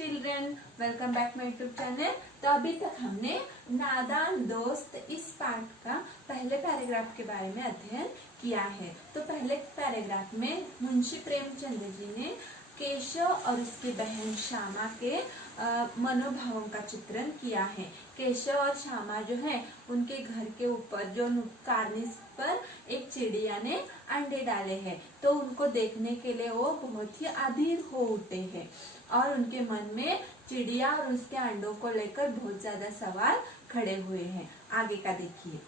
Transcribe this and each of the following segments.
Children, welcome back my YouTube channel. तो अभी तक हमने नादान दोस्त इस पार्ट का पहले पैराग्राफ के बारे में अध्ययन किया है। तो पहले पैराग्राफ में मुंशी प्रेमचंद जी ने केशव और उसकी बहन श्यामा के मनोभावों का चित्रण किया है। केशव और श्यामा जो है उनके घर के ऊपर जो कार्निस पर एक चिड़िया ने अंडे डाले हैं, तो उनको देखने के लिए वो बहुत ही अधीर हो उठे हैं और उनके मन में चिड़िया और उसके अंडों को लेकर बहुत ज्यादा सवाल खड़े हुए हैं। आगे का देखिए।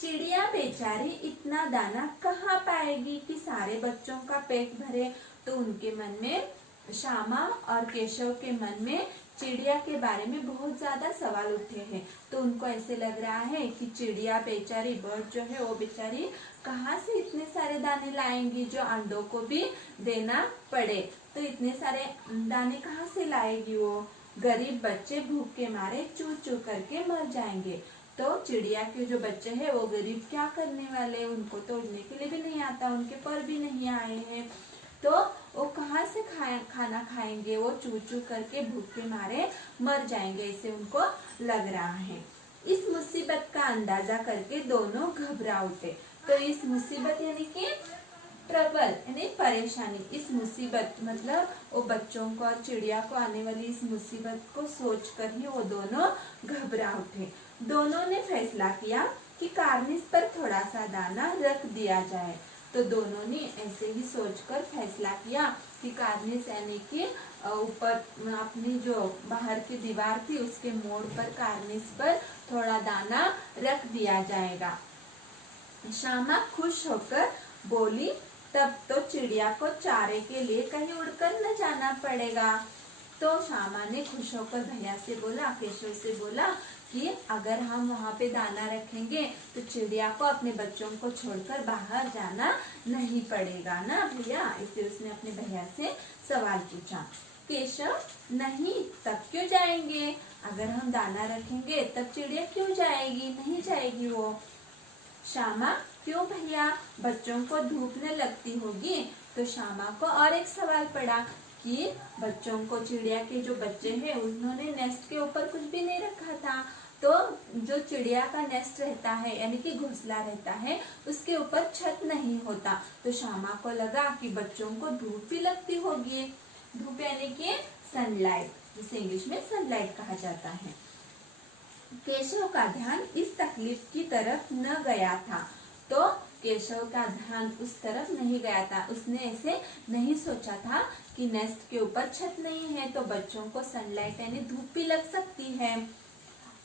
चिड़िया बेचारी इतना दाना कहाँ पाएगी कि सारे बच्चों का पेट भरे। तो उनके मन में, श्यामा और केशव के मन में चिड़िया के बारे में बहुत ज्यादा सवाल उठे हैं। तो उनको ऐसे लग रहा है कि चिड़िया बेचारी, बर्ड जो है वो बेचारी कहाँ से इतने सारे दाने लाएंगी जो अंडों को भी देना पड़े। तो इतने सारे दाने कहाँ से लाएगी वो? गरीब बच्चे भूख के मारे चू चू करके मर जाएंगे। तो चिड़िया के जो बच्चे हैं वो गरीब क्या करने वाले, उनको तो उड़ने के लिए भी नहीं आता, उनके पर भी नहीं आए हैं, तो वो कहाँ से खाना खाएंगे? वो चू चू करके भूख के मारे मर जाएंगे, ऐसे उनको लग रहा है। इस मुसीबत का अंदाजा करके दोनों घबरा उठे। तो इस मुसीबत यानी कि ट्रबल यानी परेशानी, इस मुसीबत मतलब वो बच्चों को और चिड़िया को आने वाली इस मुसीबत को सोचकर ही वो दोनों घबरा उठे। दोनों ने फैसला किया कि कार्निस पर थोड़ा सा दाना रख दिया जाए। तो दोनों ने ऐसे ही सोचकर फैसला किया कि कार्निस यानी कि ऊपर अपनी जो बाहर की दीवार थी उसके मोड़ पर कार्निस पर थोड़ा दाना रख दिया जाएगा। श्यामा खुश होकर बोली, तब तो चिड़िया को चारे के लिए कहीं उड़कर न जाना पड़ेगा। तो श्यामा ने खुश होकर भैया से बोला, केशव से बोला कि अगर हम वहाँ पे दाना रखेंगे तो चिड़िया को अपने बच्चों को छोड़कर बाहर जाना नहीं पड़ेगा ना भैया। इसलिए उसने अपने भैया से सवाल पूछा। केशव, नहीं, तब क्यों जाएंगे? अगर हम दाना रखेंगे तब चिड़िया क्यों जाएगी? नहीं जाएगी वो। श्यामा, क्यों भैया? बच्चों को धूप न लगती होगी। तो श्यामा को और एक सवाल पड़ा कि बच्चों को, चिड़िया के जो बच्चे हैं उन्होंने नेस्ट के ऊपर कुछ भी नहीं रखा था, तो जो चिड़िया का नेस्ट रहता है यानी कि घोंसला रहता है उसके ऊपर छत नहीं होता। तो श्यामा को लगा कि बच्चों को धूप भी लगती होगी। धूप यानी कि सनलाइट, जिसे इंग्लिश में सनलाइट कहा जाता है। केशव का ध्यान इस तकलीफ की तरफ न गया था। तो केशव का ध्यान उस तरफ नहीं गया था, उसने ऐसे नहीं सोचा था कि नेस्ट के ऊपर छत नहीं है तो बच्चों को सनलाइट यानी धूप भी लग सकती है।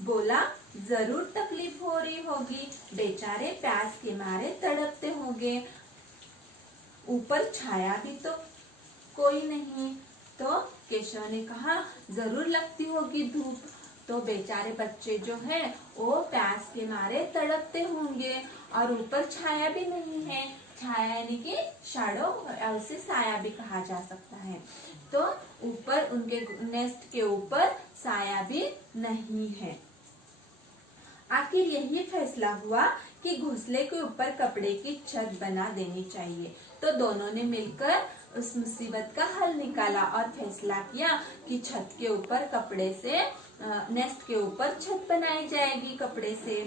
बोला, जरूर तकलीफ हो रही होगी, बेचारे प्यास के मारे तड़पते होंगे, ऊपर छाया भी तो कोई नहीं। तो केशव ने कहा, जरूर लगती होगी धूप, तो बेचारे बच्चे जो है वो प्यास के मारे तड़पते होंगे और ऊपर छाया भी नहीं है। छाया यानी कि शैडो, उसे साया भी कहा जा सकता है। तो ऊपर उनके नेस्ट के ऊपर साया भी नहीं है। आखिर यही फैसला हुआ कि घोंसले के ऊपर कपड़े की छत बना देनी चाहिए। तो दोनों ने मिलकर उस मुसीबत का हल निकाला और फैसला किया कि छत के ऊपर कपड़े से, नेस्ट के ऊपर छत बनाई जाएगी कपड़े से।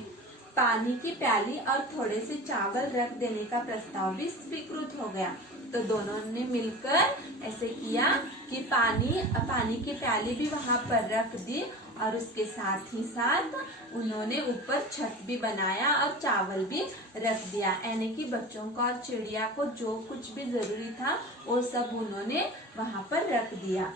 पानी की प्याली और थोड़े से चावल रख देने का प्रस्ताव भी स्वीकृत हो गया। तो दोनों ने मिलकर ऐसे किया कि पानी की प्याली भी वहां पर रख दी और उसके साथ ही साथ उन्होंने ऊपर छत भी बनाया और चावल भी रख दिया। यानी कि बच्चों को और चिड़िया को जो कुछ भी जरूरी था वो सब उन्होंने वहां पर रख दिया।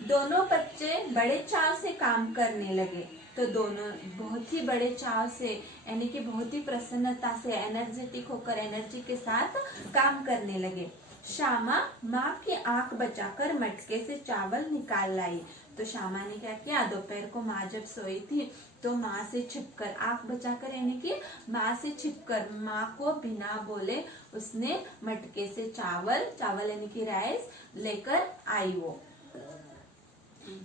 दोनों बच्चे बड़े चाव से काम करने लगे। तो दोनों बहुत ही बड़े चाव से यानी कि बहुत ही प्रसन्नता से, एनर्जेटिक होकर, एनर्जी के साथ काम करने लगे। श्यामा माँ की आंख बचाकर मटके से चावल निकाल लाई। तो श्यामा ने क्या किया, दोपहर को माँ जब सोई थी तो माँ से छिपकर, आंख बचाकर यानी कि माँ से छिपकर, माँ को बिना बोले उसने मटके से चावल यानी कि राइस लेकर आई वो।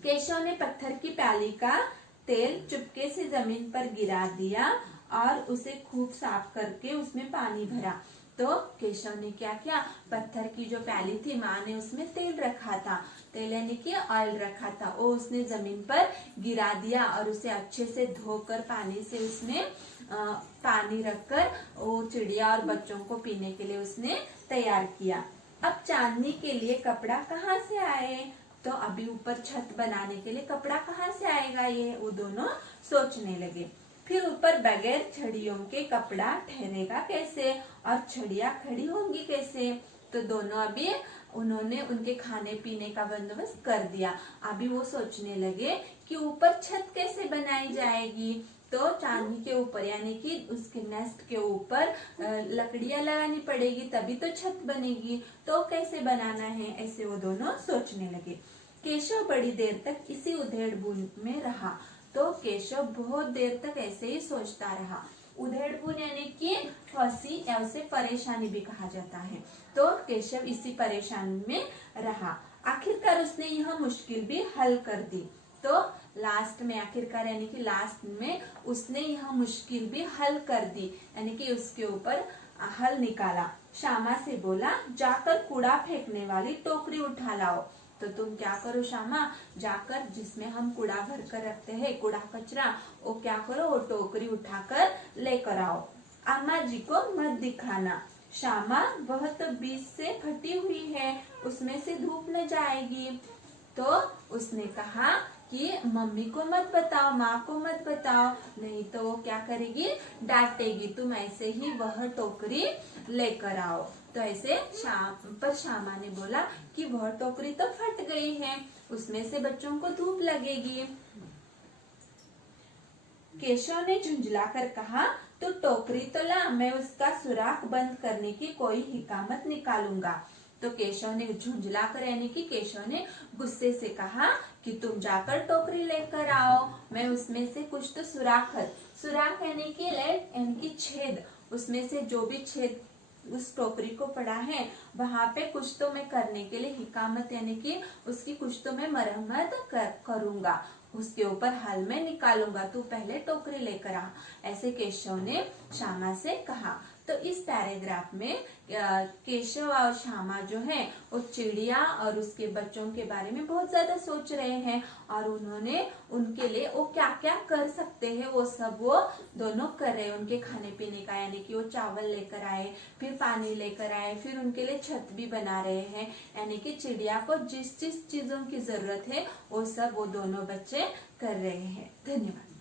केशव ने पत्थर की प्याली का तेल चुपके से जमीन पर गिरा दिया और उसे खूब साफ करके उसमें पानी भरा। तो केशव ने क्या किया, पत्थर की जो प्याली थी, माँ ने उसमें तेल रखा था, तेल यानी कि ऑयल रखा था, वो उसने जमीन पर गिरा दिया और उसे अच्छे से धोकर पानी से उसने पानी रखकर वो चिड़िया और बच्चों को पीने के लिए उसने तैयार किया। अब चांदनी के लिए कपड़ा कहाँ से आए, तो अभी ऊपर छत बनाने के लिए कपड़ा कहाँ से आएगा, ये वो दोनों सोचने लगे। फिर ऊपर बगैर छड़ियों के कपड़ा ठहरेगा कैसे और छड़ियाँ खड़ी होंगी कैसे, तो दोनों अभी उन्होंने उनके खाने पीने का बंदोबस्त कर दिया। अभी वो सोचने लगे कि ऊपर छत कैसे बनाई जाएगी, तो चांदनी के ऊपर यानी कि उसके नेस्ट के ऊपर लकड़ियां लगानी पड़ेगी तभी तो छत बनेगी, तो कैसे बनाना है, ऐसे वो दोनों सोचने लगे। केशव बड़ी देर तक इसी उधेड़ बुन में रहा, तो केशव बहुत देर तक ऐसे ही सोचता रहा। उधेड़ बुन यानी कि फंसी या उसे परेशानी भी कहा जाता है, तो केशव इसी परेशानी में रहा। आखिरकार उसने यह मुश्किल भी हल कर दी, तो लास्ट में आखिरकार यानी कि लास्ट में उसने यह मुश्किल भी हल कर दी, यानी कि उसके ऊपर हल निकाला। श्यामा से बोला, जाकर कूड़ा फेंकने वाली टोकरी उठा लाओ। तो तुम क्या करो श्यामा, जाकर जिसमें हम कूड़ा भर कर रखते हैं, कूड़ा कचरा, वो क्या करो, वो टोकरी उठाकर लेकर आओ। अम्मा जी को मत दिखाना श्यामा, वह तो बीच से फटी हुई है, उसमें से धूप न जाएगी। तो उसने कहा कि मम्मी को मत बताओ, माँ को मत बताओ, नहीं तो वो क्या करेगी, डांटेगी, तुम ऐसे ही वह टोकरी लेकर आओ। तो ऐसे श्यामा ने बोला कि वह टोकरी तो फट गई है, उसमें से बच्चों को धूप लगेगी। केशव ने झुंझला कर कहा, तो टोकरी तो ला, मैं उसका सुराख बंद करने की कोई हिकामत निकालूंगा। तो केशव ने झुंझला कर यानी कि केशव ने गुस्से से कहा कि तुम जाकर टोकरी लेकर आओ, मैं उसमें से कुछ तो सुराख यानी कि लेट यानी कि छेद, उसमें से जो भी छेद उस टोकरी को पड़ा है वहां पे कुछ तो मैं करने के लिए हिकामत यानी कि उसकी कुछ तो मैं मरम्मत करूंगा, उसके ऊपर हल में निकालूंगा, तू पहले टोकरी लेकर आ, ऐसे केशव ने श्यामा से कहा। तो इस पैराग्राफ में केशव और श्यामा जो है वो चिड़िया और उसके बच्चों के बारे में बहुत ज्यादा सोच रहे हैं और उन्होंने उनके लिए वो क्या क्या कर सकते हैं वो सब वो दोनों कर रहे हैं। उनके खाने पीने का यानी कि वो चावल लेकर आए, फिर पानी लेकर आए, फिर उनके लिए छत भी बना रहे हैं, यानी कि चिड़िया को जिस जिस चीजों की जरूरत है वो सब वो दोनों बच्चे कर रहे हैं। धन्यवाद।